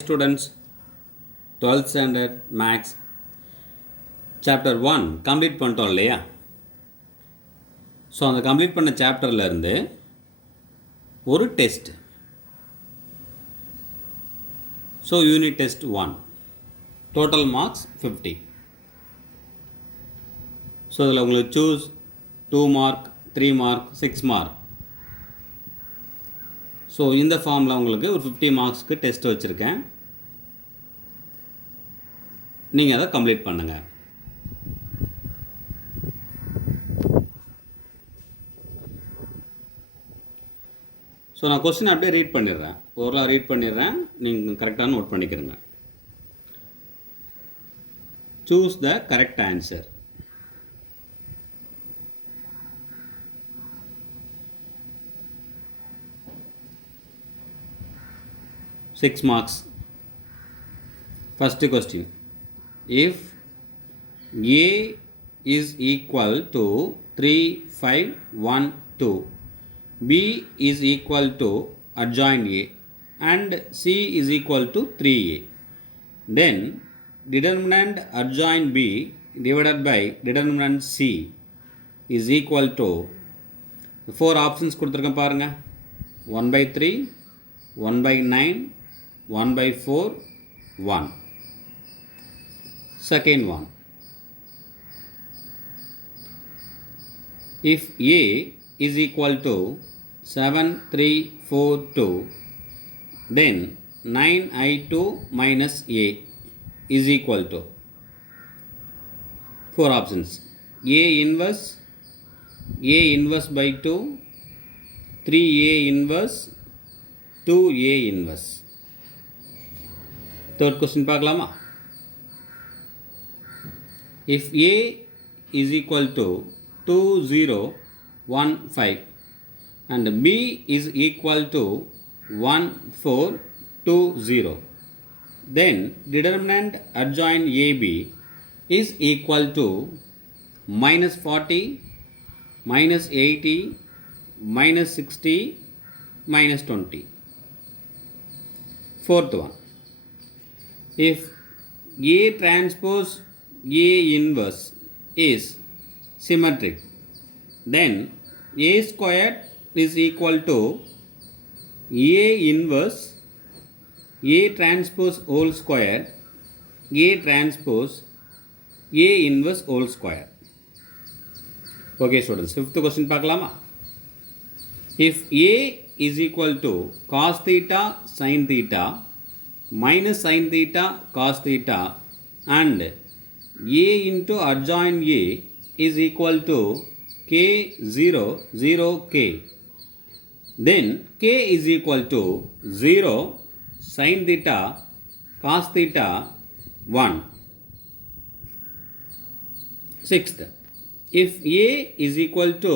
Students, 12th standard maths chapter 1 complete பண்ணிட்டோம் இல்லையா? ஸோ அந்த கம்ப்ளீட் பண்ண சாப்டரில் இருந்து ஒரு test. So unit test 1 total marks 50. So இதில் உங்களுக்கு choose 2 mark 3 mark 6 mark. So இந்த ஃபார்மில் உங்களுக்கு ஒரு 50 மார்க்ஸ்க்கு டெஸ்ட் வச்சுருக்கேன். நீங்கள் அதை கம்ப்ளீட் பண்ணுங்கள். ஸோ நான் கொஸ்டின் அப்படியே ரீட் பண்ணிடுறேன். ஓரளவு ரீட் பண்ணிடுறேன், நீங்கள் கரெக்டாக நோட் பண்ணிக்கிறங்க. Choose the correct answer. Six marks. First question. If A is equal to 3, 5, 1, 2, B is equal to adjoint A and C is equal to 3A, then determinant adjoint B divided by determinant C is equal to, 4 options கொடுத்துருக்கேன் பாருங்க. 1/3, 1/9, 1/4, 1. Second one. If A is equal to 7, 3, 4, 2, then 9I2 minus A is equal to, 4 options. A inverse by 2, 3A inverse, 2A inverse. Third question பார்க்கலாமா? If A is equal to 2, 0, 1, 5 and B is equal to 1, 4, 2, 0, then determinant adjoint AB is equal to minus 40, minus 80, minus 60, minus 20. Fourth one. If A transpose A inverse is symmetric, then A squared is equal to A inverse A transpose whole square A transpose A inverse whole square. Okay students, fifth question பார்க்கலாமா? If A is equal to cos theta sin theta minus sin theta cos theta and A into adjoint A is equal to K 0 0 K, then K is equal to 0 sin theta cos theta 1. Sixth, if A is equal to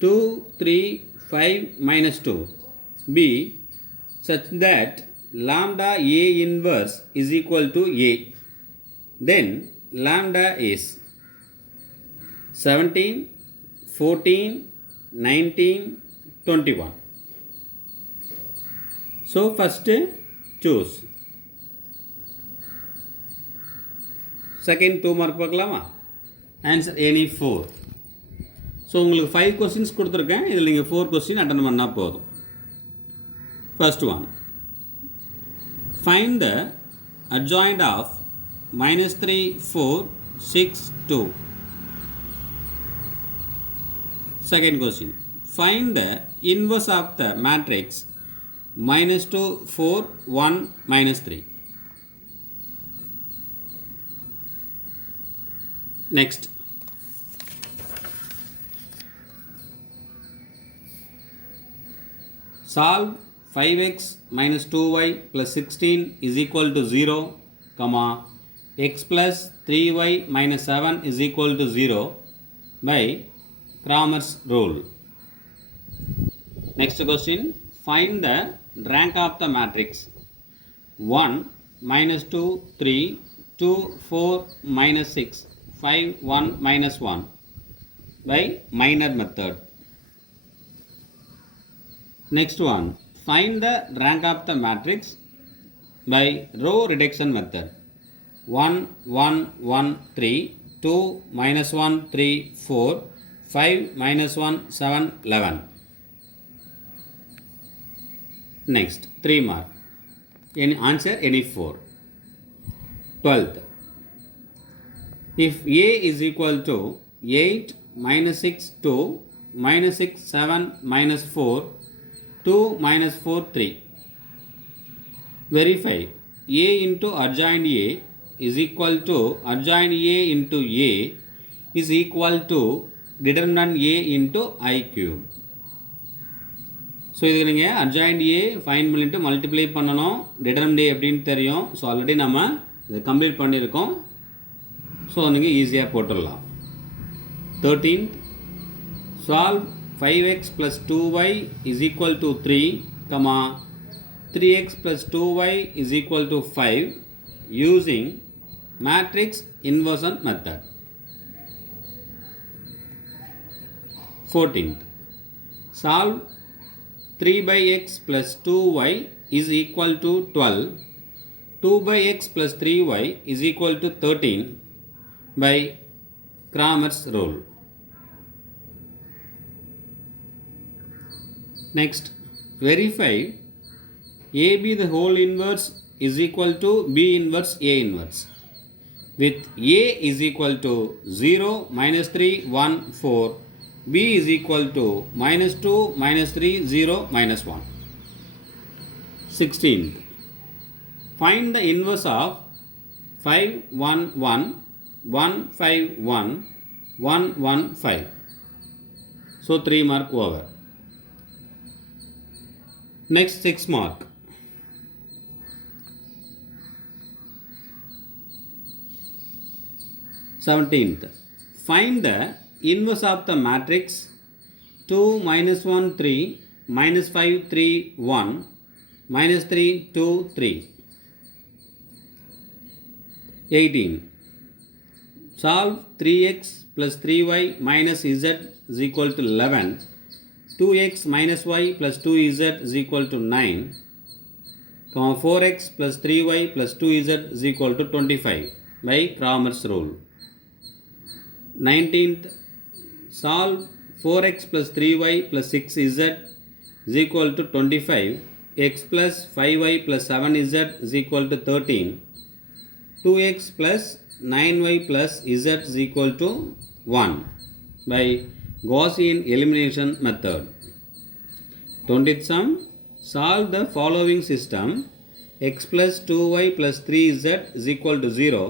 2, 3, 5 minus 2 B such that lambda A inverse is equal to A, then lambda is 17, 14, 19, 21. So first choose. Second 2 mark பார்க்கலாமா? Answer any 4. ஸோ உங்களுக்கு 5 கொஸ்டின்ஸ் கொடுத்துருக்கேன். இதில் நீங்கள் 4 question attend பண்ணால் போதும். First one. Find the adjoint of minus 3, 4, 6, 2. Second question. Find the inverse of the matrix minus 2, 4, 1, minus 3. Next. Solve 5x minus 2y plus 16 is equal to 0, comma, x plus 3y minus 7 is equal to 0 by Cramer's rule. Next question. Find the rank of the matrix 1, minus 2, 3, 2, 4, minus 6, 5, 1, minus 1 by minor method. Next one. Find the rank of the matrix by row reduction method. 1 1 1 3, 2 minus 1 3 4, 5 minus 1 7 11. Next 3 mark. Any answer any 4. 12th. If A is equal to 8 minus 6 2, minus 6 7 minus 4, 2 minus 4 3. Verify A into adjoint A is equal to adjoint A into A is equal to determinant A into I cube. So இதுக்கு நீங்கள் adjoint A fine பண்ணிவிட்டு மல்டிப்ளை பண்ணணும். டிட்டர்மினன்ட் ஏ எப்படின்னு தெரியும். So already நம்ம இதை கம்ப்ளீட் பண்ணியிருக்கோம். ஸோ நீங்கள் ஈஸியாக போட்டுடலாம். 13th, solve 5x plus 2y is equal to 3, 3x plus 2y is equal to 5 using matrix inversion method. 14th, solve 3 by x plus 2y is equal to 12, 2 by x plus 3y is equal to 13 by Cramer's rule. Next, verify AB the whole inverse is equal to B inverse A inverse with A is equal to 0, minus 3, 1, 4, B is equal to minus 2, minus 3, 0, minus 1. 16th, find the inverse of 5, 1, 1, 1, 5, 1, 1, 1, 5. So 3 mark over. Next 6 mark. 17th, find the inverse of the matrix 2 minus 1 3 minus 5 3 1 minus 3 2 3. 18, solve 3x plus 3y minus z is equal to 11, 2x minus y plus 2z is equal to 9, 4x plus 3y plus 2z is equal to 25 by Cramer's rule. 19th, solve 4x plus 3y plus 6z is equal to 25, x plus 5y plus 7z is equal to 13, 2x plus 9y plus z is equal to 1 by Gaussian elimination method. 20th sum, solve the following system: x plus 2y plus 3z is equal to 0,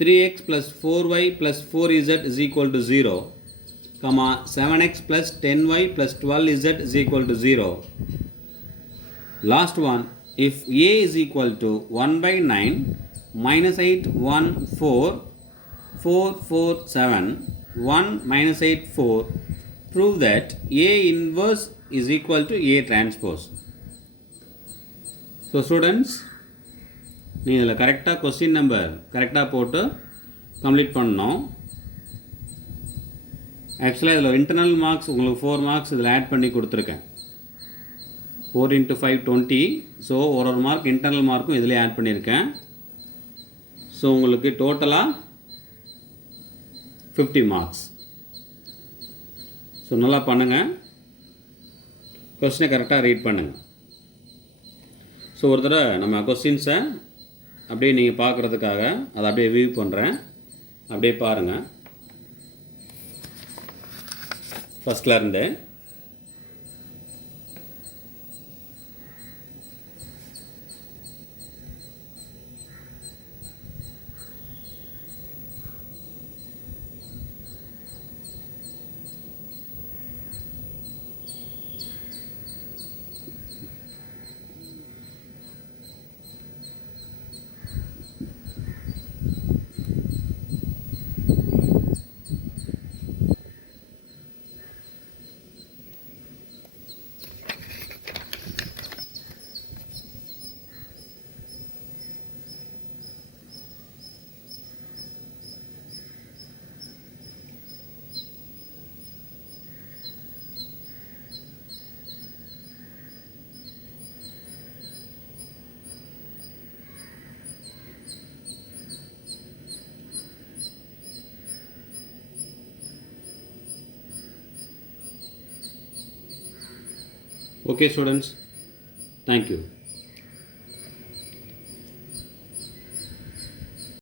3x plus 4y plus 4z is equal to 0, 7x plus 10y plus 12z is equal to 0. Last one, if A is equal to 1 by 9, minus 8, 1, 4, 4, 4, 7, 1, minus 8, 4, prove that A inverse is equal to A transpose. So students, நீங்கள் இதில் கரெக்டாக question number கரெக்டாக போட்டு கம்ப்ளீட் பண்ணணும். ஆக்சுவலாக இதில் internal marks உங்களுக்கு 4 மார்க்ஸ் இதில் ஆட் பண்ணி கொடுத்துருக்கேன். 4 into 5 20. ஸோ ஒரு மார்க் இன்டர்னல் மார்க்கும் இதில் ஆட் பண்ணியிருக்கேன். ஸோ உங்களுக்கு டோட்டலாக 50 மார்க்ஸ். ஸோ நல்லா பண்ணுங்கள், கொஸ்டினை கரெக்டாக ரீட் பண்ணுங்கள். ஸோ ஒரு தடவை நம்ம கொஸ்டின்ஸை அப்படியே நீங்கள் பார்க்குறதுக்காக அதை அப்படியே வியூ பண்ணுறேன், அப்படியே பாருங்கள். ஃபஸ்ட்டில் இருந்து Okay students, thank you.